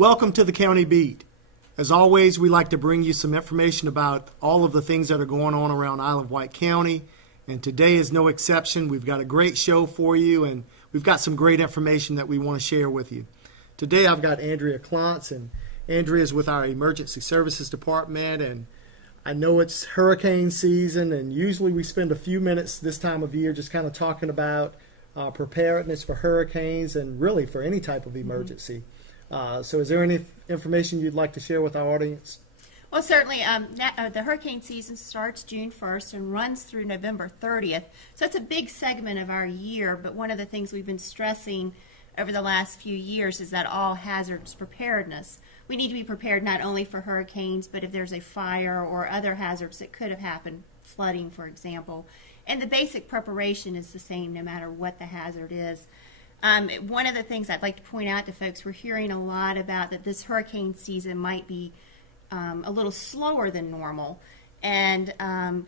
Welcome to the County Beat. As always, we like to bring you some information about all of the things that are going on around Isle of Wight County, and today is no exception. We've got a great show for you, and we've got some great information that we want to share with you. Today I've got Andrea Clontz, and Andrea is with our Emergency Services Department, and I know it's hurricane season, and usually we spend a few minutes this time of year just kind of talking about preparedness for hurricanes and really for any type of emergency. So is there any information you'd like to share with our audience? Well, certainly. The hurricane season starts June 1st and runs through November 30th. So it's a big segment of our year, but one of the things we've been stressing over the last few years is that all hazards preparedness. We need to be prepared not only for hurricanes, but if there's a fire or other hazards that could have happened, flooding, for example. And the basic preparation is the same no matter what the hazard is. One of the things I'd like to point out to folks, we're hearing a lot about that this hurricane season might be a little slower than normal. And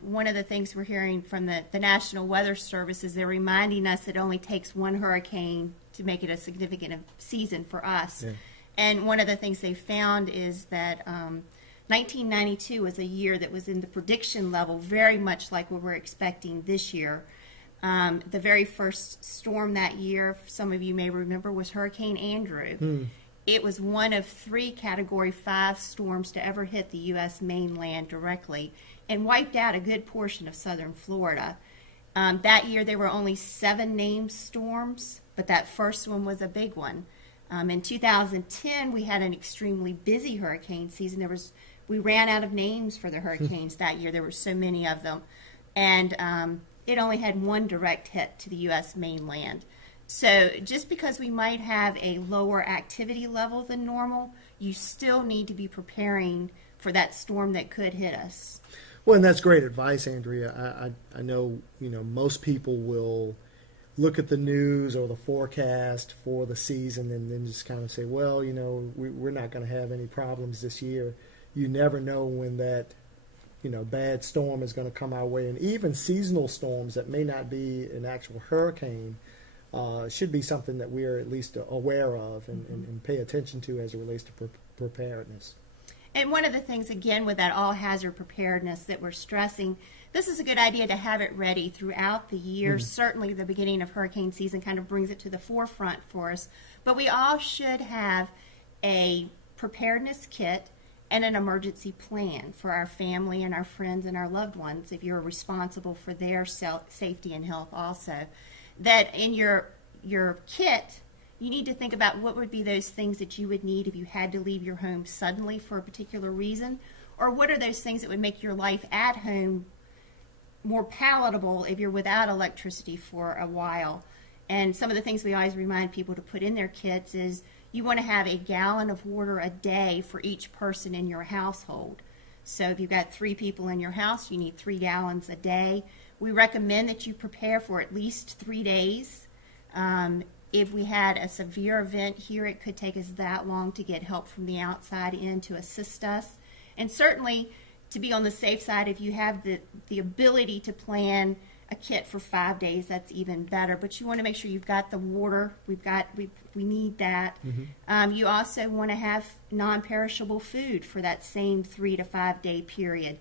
one of the things we're hearing from the National Weather Service is they're reminding us it only takes one hurricane to make it a significant season for us. Yeah. And one of the things they found is that 1992 was a year that was in the prediction level very much like what we're expecting this year. The very first storm that year, some of you may remember, was Hurricane Andrew. It was one of 3 Category 5 storms to ever hit the U.S. mainland directly and wiped out a good portion of southern Florida. That year there were only 7 named storms, but that first one was a big one. In 2010 we had an extremely busy hurricane season. We ran out of names for the hurricanes that year. There were so many of them. And it only had 1 direct hit to the U.S. mainland. So just because we might have a lower activity level than normal, you still need to be preparing for that storm that could hit us. Well, and that's great advice, Andrea. I know, most people will look at the news or the forecast for the season and then just kind of say, well, we're not going to have any problems this year. You never know when that bad storm is going to come our way. And even seasonal storms that may not be an actual hurricane should be something that we are at least aware of and pay attention to as it relates to preparedness. And one of the things, again, with that all-hazard preparedness that we're stressing, this is a good idea to have it ready throughout the year. Certainly the beginning of hurricane season kind of brings it to the forefront for us. But we all should have a preparedness kit and an emergency plan for our family and our friends and our loved ones if you're responsible for their safety and health also. That in your kit, you need to think about what would be those things that you would need if you had to leave your home suddenly for a particular reason, or what are those things that would make your life at home more palatable if you're without electricity for a while. And some of the things we always remind people to put in their kits is you want to have a gallon of water a day for each person in your household. So if you've got 3 people in your house, you need 3 gallons a day. We recommend that you prepare for at least 3 days. If we had a severe event here, it could take us that long to get help from the outside in to assist us. And certainly, to be on the safe side, if you have the ability to plan a kit for 5 days, that's even better. But you want to make sure you've got the water. We need that. You also want to have non-perishable food for that same 3 to 5 day period.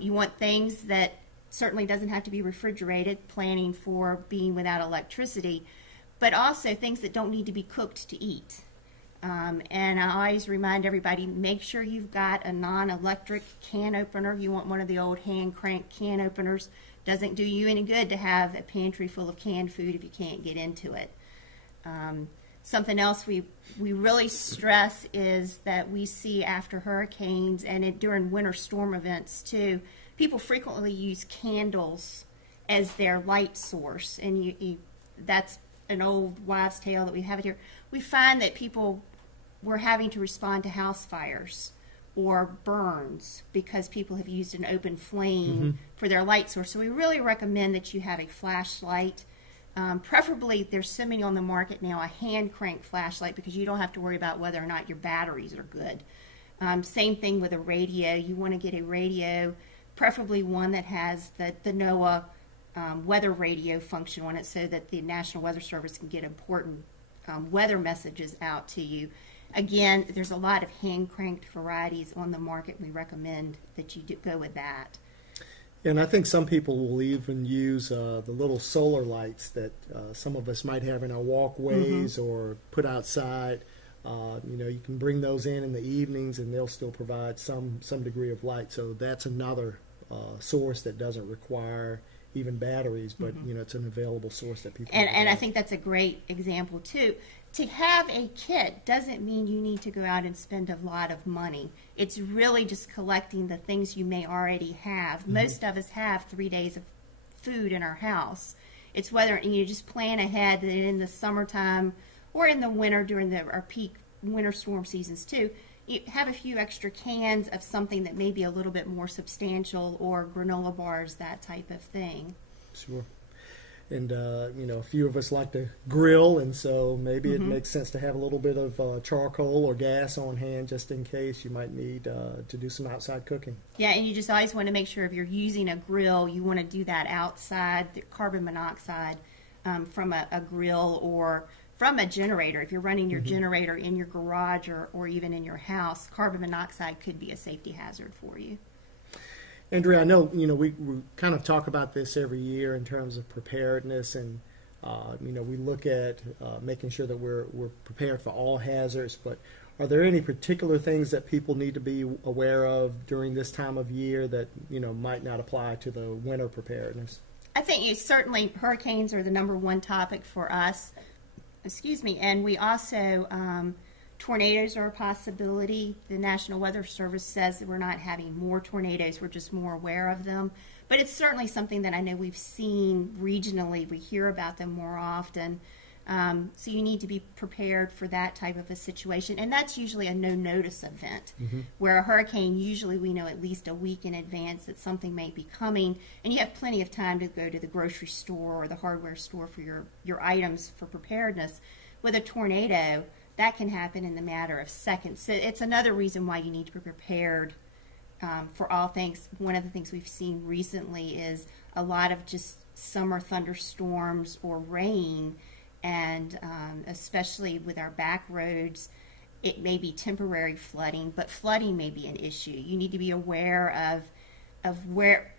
You want things that certainly doesn't have to be refrigerated, planning for being without electricity, but also things that don't need to be cooked to eat. And I always remind everybody, make sure you've got a non-electric can opener. You want one of the old hand crank can openers. Doesn't do you any good to have a pantry full of canned food if you can't get into it. Something else we really stress is that we see after hurricanes and during winter storm events too, people frequently use candles as their light source, and that's an old wives' tale that we have it here. We find that people were having to respond to house fires or burns because people have used an open flame for their light source. So we really recommend that you have a flashlight. Preferably, there's so many on the market now, a hand crank flashlight, because you don't have to worry about whether or not your batteries are good. Same thing with a radio. You want to get a radio, preferably one that has the NOAA weather radio function on it so that the National Weather Service can get important weather messages out to you. Again, there's a lot of hand-cranked varieties on the market. We recommend that you go with that. And I think some people will even use the little solar lights that some of us might have in our walkways or put outside. You can bring those in the evenings, and they'll still provide some degree of light. So that's another source that doesn't require even batteries, but it's an available source that people. And I think that's a great example too. To have a kit doesn't mean you need to go out and spend a lot of money. It's really just collecting the things you may already have. Most of us have 3 days of food in our house. It's whether you just plan ahead that in the summertime or in the winter during our peak winter storm seasons too, you have a few extra cans of something that may be a little bit more substantial, or granola bars, that type of thing. Sure. And, a few of us like to grill, and so maybe it makes sense to have a little bit of charcoal or gas on hand just in case you might need to do some outside cooking. Yeah, and you just always want to make sure if you're using a grill, you want to do that outside, the carbon monoxide from a grill or from a generator. If you're running your generator in your garage or even in your house, carbon monoxide could be a safety hazard for you. Andrea, I know we kind of talk about this every year in terms of preparedness, and we look at making sure that we're prepared for all hazards. But are there any particular things that people need to be aware of during this time of year that might not apply to the winter preparedness? I think certainly hurricanes are the #1 topic for us. And we also. Tornadoes are a possibility. The National Weather Service says that we're not having more tornadoes, we're just more aware of them. But it's certainly something that I know we've seen regionally. We hear about them more often. So you need to be prepared for that type of a situation. And that's usually a no-notice event, where a hurricane, usually we know at least a week in advance that something may be coming, and you have plenty of time to go to the grocery store or the hardware store for your items for preparedness. With a tornado, that can happen in the matter of seconds. So it's another reason why you need to be prepared for all things. One of the things we've seen recently is a lot of just summer thunderstorms or rain, and especially with our back roads, it may be temporary flooding, but flooding may be an issue. You need to be aware of where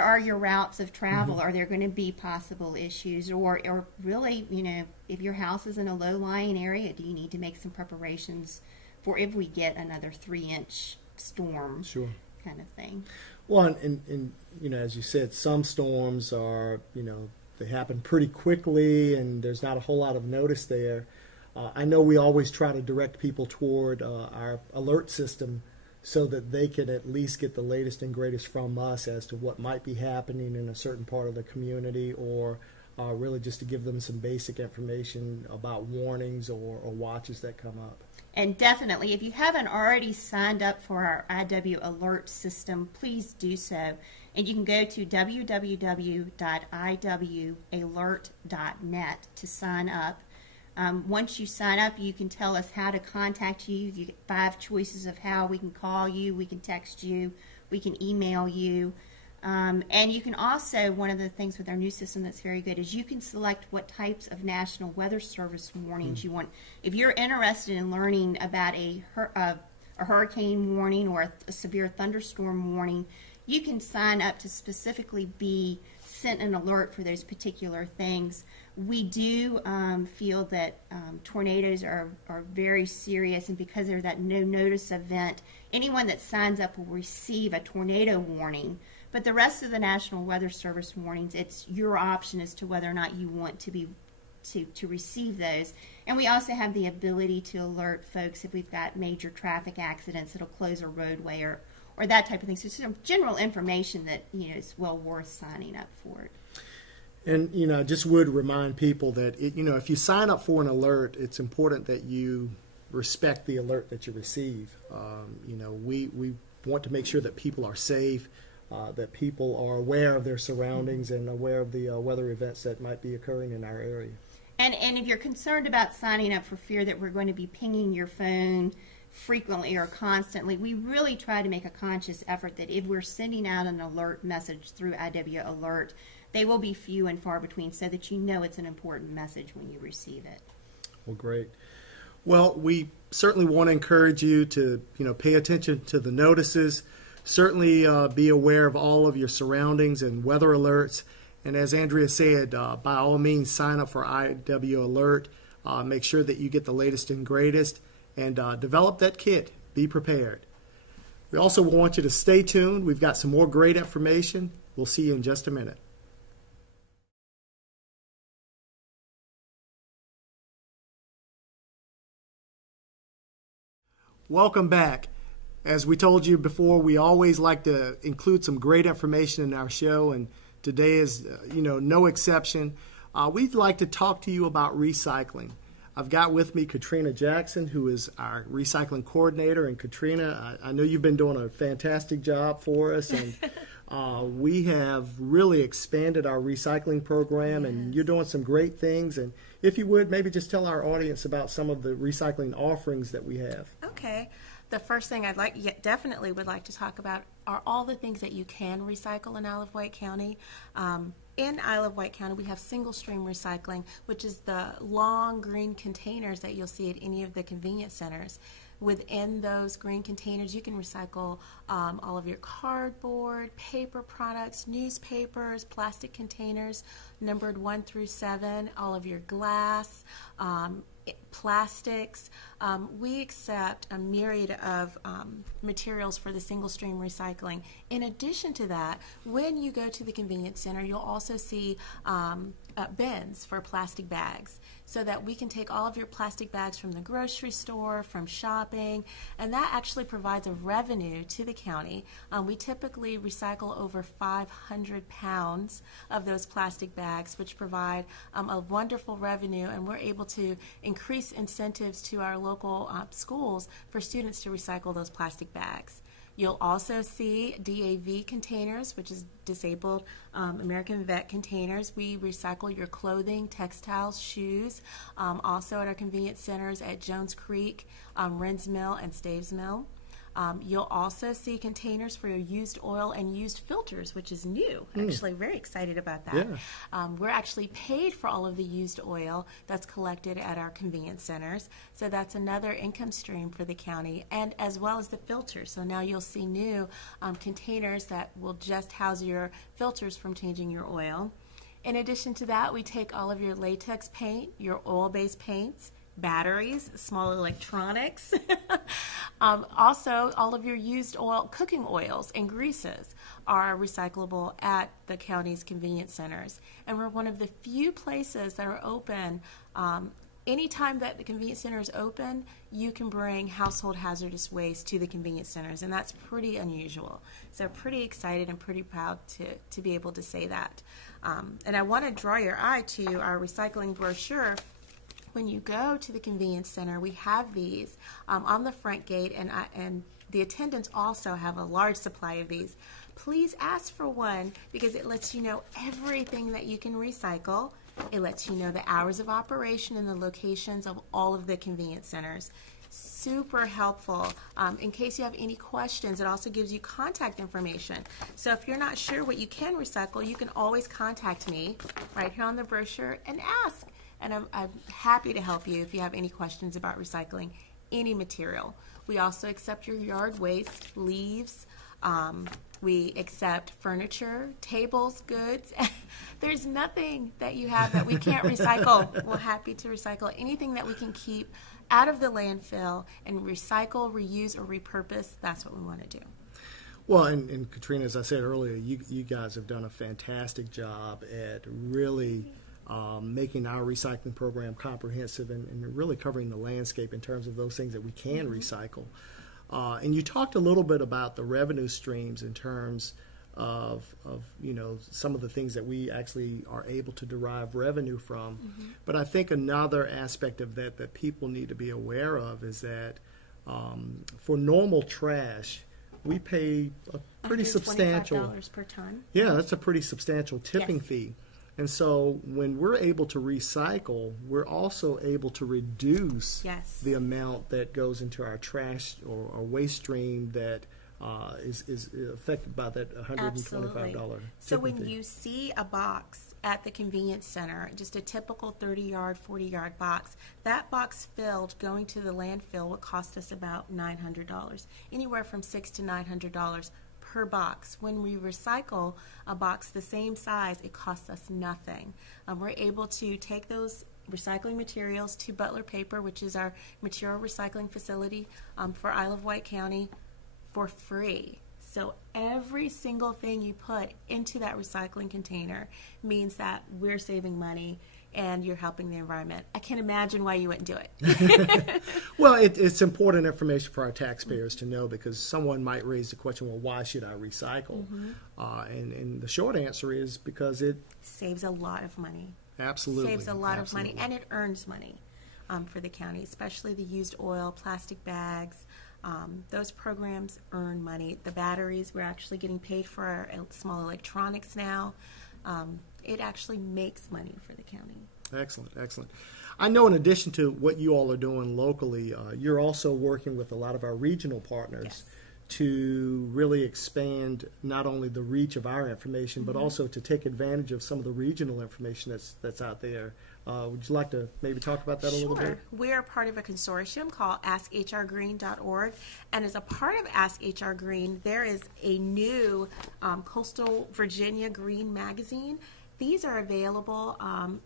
are your routes of travel? Are there going to be possible issues? Or really, if your house is in a low-lying area, do you need to make some preparations for if we get another 3-inch storm? Sure. Kind of thing. Well, and as you said, some storms are, they happen pretty quickly, and there's not a whole lot of notice there. I know we always try to direct people toward our alert system so that they can at least get the latest and greatest from us as to what might be happening in a certain part of the community, or really just to give them some basic information about warnings or watches that come up. And definitely, if you haven't already signed up for our IW alert system, please do so. And you can go to www.iwalert.net to sign up. Once you sign up, you can tell us how to contact you. You get 5 choices of how we can call you, we can text you, we can email you. And you can also, one of the things with our new system that's very good is you can select what types of National Weather Service warnings you want. If you're interested in learning about a hurricane warning or a severe thunderstorm warning, you can sign up to specifically be sent an alert for those particular things. We do feel that tornadoes are very serious, and because they're that no-notice event, anyone that signs up will receive a tornado warning. But the rest of the National Weather Service warnings, it's your option as to whether or not you want to receive those. And we also have the ability to alert folks if we've got major traffic accidents that'll close a roadway or that type of thing. So some general information that is well worth signing up for it. And I just would remind people that if you sign up for an alert, it's important that you respect the alert that you receive. We want to make sure that people are safe, that people are aware of their surroundings and aware of the weather events that might be occurring in our area. And if you're concerned about signing up for fear that we're going to be pinging your phone frequently or constantly, we really try to make a conscious effort that if we're sending out an alert message through IW Alert, they will be few and far between so that it's an important message when you receive it. Well, great. Well, we certainly want to encourage you to, pay attention to the notices. Certainly be aware of all of your surroundings and weather alerts. And as Andrea said, by all means, sign up for IW Alert. Make sure that you get the latest and greatest, and develop that kit. Be prepared. We also want you to stay tuned. We've got some more great information. We'll see you in just a minute. Welcome back. As we told you before, we always like to include some great information in our show, and today is, no exception. We'd like to talk to you about recycling. I've got with me Catryna Jackson, who is our recycling coordinator. And Catryna, I know you've been doing a fantastic job for us, and we have really expanded our recycling program, and you're doing some great things. And if you would, maybe just tell our audience about some of the recycling offerings that we have. Okay. The first thing I'd definitely would like to talk about are all the things that you can recycle in Isle of Wight County. In Isle of Wight County, we have single stream recycling, which is the long green containers that you'll see at any of the convenience centers. Within those green containers, you can recycle all of your cardboard, paper products, newspapers, plastic containers, numbered 1 through 7, all of your glass, plastics. We accept a myriad of materials for the single stream recycling. In addition to that, when you go to the convenience center, you'll also see bins for plastic bags, so that we can take all of your plastic bags from the grocery store, from shopping, and that actually provides a revenue to the county. We typically recycle over 500 pounds of those plastic bags, which provide a wonderful revenue, and we're able to increase incentives to our local schools for students to recycle those plastic bags. You'll also see DAV containers, which is disabled American vet containers. We recycle your clothing, textiles, shoes, also at our convenience centers at Jones Creek, Wrens Mill, and Staves Mill. You'll also see containers for your used oil and used filters, which is new. Actually, very excited about that. Yeah. We're actually paid for all of the used oil that's collected at our convenience centers, so that's another income stream for the county, and as well as the filters. So now you'll see new containers that will just house your filters from changing your oil. In addition to that, we take all of your latex paint, your oil-based paints, batteries, small electronics. Also, all of your used oil, cooking oils and greases are recyclable at the county's convenience centers. And we're one of the few places that are open. Anytime that the convenience center is open, you can bring household hazardous waste to the convenience centers, and that's pretty unusual. So pretty excited and pretty proud to be able to say that. And I want to draw your eye to our recycling brochure. When you go to the convenience center, we have these on the front gate, and the attendants also have a large supply of these. Please ask for one, because it lets you know everything that you can recycle. It lets you know the hours of operation and the locations of all of the convenience centers. Super helpful. In case you have any questions, it also gives you contact information. So if you're not sure what you can recycle, you can always contact me right here on the brochure and ask. And I'm happy to help you if you have any questions about recycling any material. We also accept your yard waste, leaves. We accept furniture, tables, goods. There's nothing that you have that we can't recycle. We're happy to recycle anything that we can keep out of the landfill and recycle, reuse, or repurpose. That's what we want to do. Well, and Catryna, as I said earlier, you guys have done a fantastic job at really making our recycling program comprehensive and really covering the landscape in terms of those things that we can recycle. And you talked a little bit about the revenue streams in terms of some of the things that we actually are able to derive revenue from. But I think another aspect of that people need to be aware of is that for normal trash, we pay a pretty substantial $25 per ton. Yeah, that's a pretty substantial tipping fee. And so when we're able to recycle, we're also able to reduce the amount that goes into our trash or waste stream that is affected by that $125 Absolutely. So when you see a box at the convenience center, just a typical 30-yard, 40-yard box, that box filled going to the landfill would cost us about $900, anywhere from $600 to $900 per box. When we recycle a box the same size, it costs us nothing. We're able to take those recycling materials to Butler Paper, which is our material recycling facility for Isle of Wight County, for free. So every single thing you put into that recycling container means that we're saving money and you're helping the environment. I can't imagine why you wouldn't do it. Well, it's important information for our taxpayers to know, because someone might raise the question, well, why should I recycle? And the short answer is because it saves a lot of money. Absolutely. Saves a lot Absolutely. of money, and it earns money for the county, especially the used oil, plastic bags. Those programs earn money. The batteries, we're actually getting paid for our small electronics now. It actually makes money for the county. Excellent, excellent. I know in addition to what you all are doing locally, you're also working with a lot of our regional partners. Yes. To really expand not only the reach of our information, but also to take advantage of some of the regional information that's out there. Would you like to maybe talk about that a little bit? We are part of a consortium called AskHRGreen.org, and as a part of Ask HR Green, there is a new Coastal Virginia Green magazine. These are available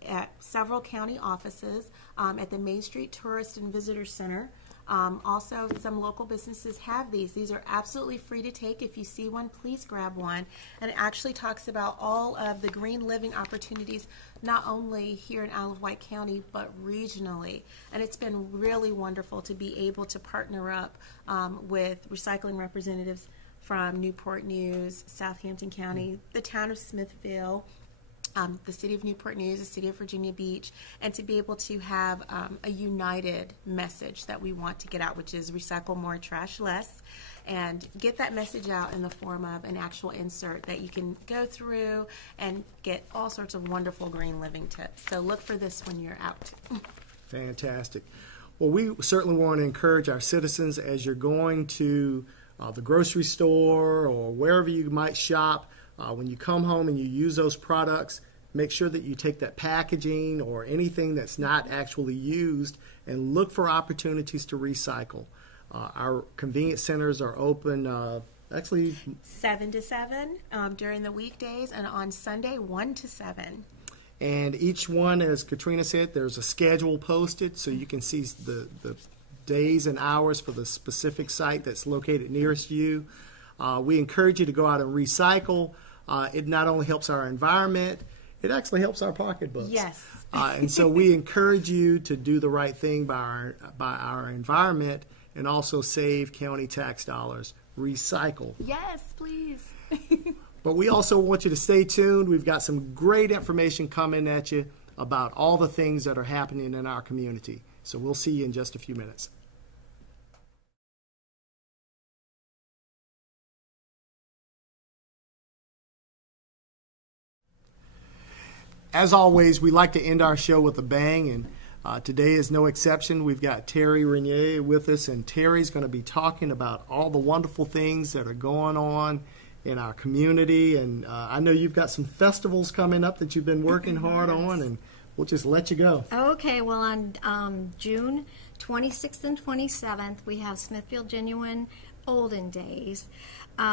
at several county offices, at the Main Street Tourist and Visitor Center. Also, some local businesses have these. These are absolutely free to take. If you see one, please grab one. And it actually talks about all of the green living opportunities, not only here in Isle of Wight County, but regionally. And it's been really wonderful to be able to partner up with recycling representatives from Newport News, Southampton County, the town of Smithfield, the city of Newport News, the city of Virginia Beach, and to be able to have a united message that we want to get out, which is recycle more, trash less, and get that message out in the form of an actual insert that you can go through and get all sorts of wonderful green living tips. So look for this when you're out. Fantastic. Well, we certainly want to encourage our citizens, as you're going to the grocery store or wherever you might shop, when you come home and you use those products, make sure that you take that packaging or anything that's not actually used and look for opportunities to recycle. Our convenience centers are open actually 7 to 7 during the weekdays, and on Sunday 1 to 7. And each one, as Catryna said, there's a schedule posted so you can see the days and hours for the specific site that's located nearest you. We encourage you to go out and recycle. It not only helps our environment, it actually helps our pocketbooks. Yes. And so we encourage you to do the right thing by our environment and also save county tax dollars. Recycle. Yes, please. But we also want you to stay tuned. We've got some great information coming at you about all the things that are happening in our community. So we'll see you in just a few minutes. As always, we like to end our show with a bang, and today is no exception. We've got Terry Rhinier with us, and Terry's going to be talking about all the wonderful things that are going on in our community. And I know you've got some festivals coming up that you've been working hard on, and we'll just let you go. Okay, well, on June 26th and 27th, we have Smithfield Genuine Olden Days.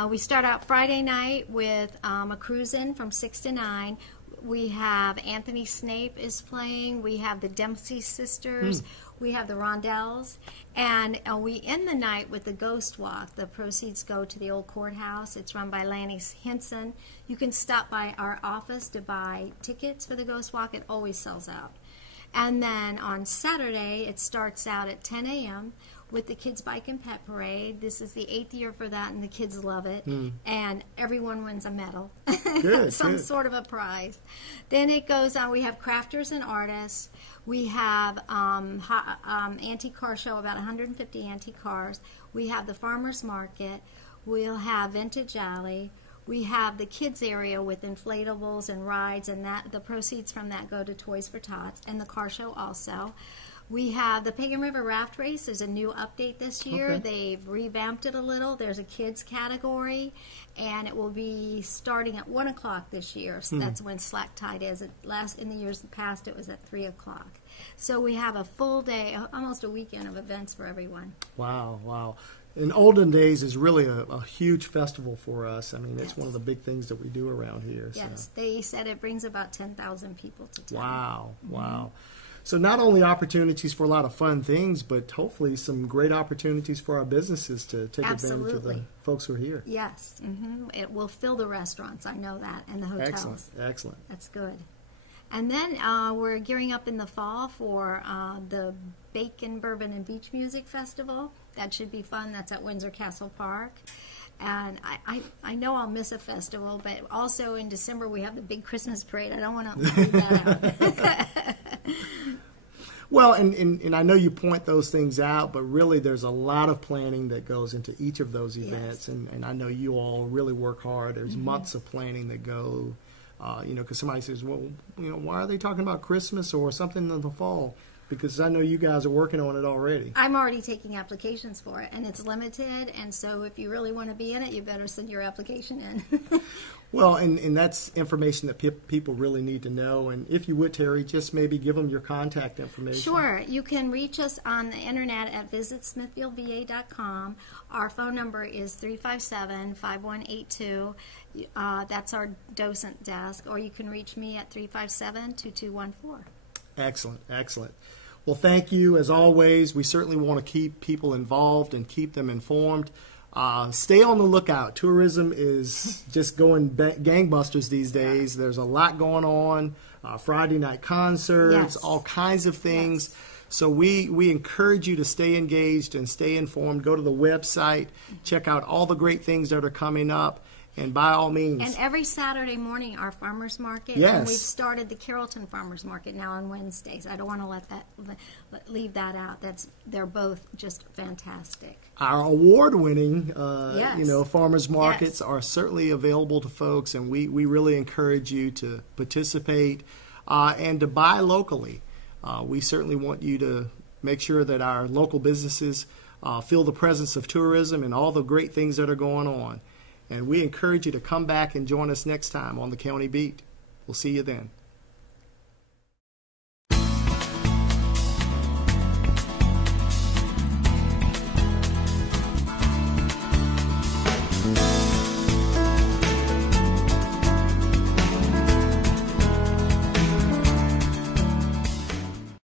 We start out Friday night with a cruise-in from 6 to 9. We have Anthony Snape is playing. We have the Dempsey Sisters. We have the Rondells. And we end the night with the Ghost Walk. The proceeds go to the old courthouse. It's run by Lanny Henson. You can stop by our office to buy tickets for the Ghost Walk. It always sells out. And then on Saturday, it starts out at 10 a.m. with the Kids Bike and Pet Parade. This is the 8th year for that, and the kids love it. And everyone wins a medal, some sort of a prize. Then it goes on. We have crafters and artists. We have antique car show, about 150 antique cars. We have the farmers market. We'll have vintage alley. We have the kids area with inflatables and rides, and that the proceeds from that go to Toys for Tots, and the car show also. We have the Pagan River Raft Race. There's a new update this year. Okay. They've revamped it a little. There's a kids category, and it will be starting at 1 o'clock this year. So that's when slack tide is. In the years past, it was at 3 o'clock. So we have a full day, almost a weekend of events for everyone. Wow, wow. And Olden Days is really a huge festival for us. I mean, it's one of the big things that we do around here. Yes, So. they said it brings about 10,000 people to town. Wow, wow. So not only opportunities for a lot of fun things, but hopefully some great opportunities for our businesses to take advantage of the Absolutely. folks who are here. Yes, it will fill the restaurants, I know that, and the hotels. Excellent, excellent. That's good. And then we're gearing up in the fall for the Bacon, Bourbon, and Beach Music Festival. That should be fun. That's at Windsor Castle Park. And I know I'll miss a festival, but also in December we have the big Christmas parade. I don't want to leave that out. Well, and I know you point those things out, but really there's a lot of planning that goes into each of those events. Yes. And I know you all really work hard. There's months of planning that go, because somebody says, well, why are they talking about Christmas or something in the fall? Because I know you guys are working on it already. I'm already taking applications for it, and it's limited, and so if you really want to be in it, you better send your application in. Well, and that's information that people really need to know. And if you would, Terry, just maybe give them your contact information. Sure. You can reach us on the internet at visitsmithfieldva.com. Our phone number is 357-5182. That's our docent desk. Or you can reach me at 357-2214. Excellent, excellent. Well, thank you. As always, we certainly want to keep people involved and keep them informed. Stay on the lookout. Tourism is just going gangbusters these days. There's a lot going on. Friday night concerts, Yes. all kinds of things. Yes. So we encourage you to stay engaged and stay informed. Go to the website. Check out all the great things that are coming up. And by all means. And every Saturday morning, our farmers market. Yes. And we've started the Carrollton Farmers Market now on Wednesdays. I don't want to leave that out. They're both just fantastic. Our award-winning, Yes. farmers markets Yes. are certainly available to folks, and we really encourage you to participate and to buy locally. We certainly want you to make sure that our local businesses feel the presence of tourism and all the great things that are going on. And we encourage you to come back and join us next time on the County Beat. We'll see you then.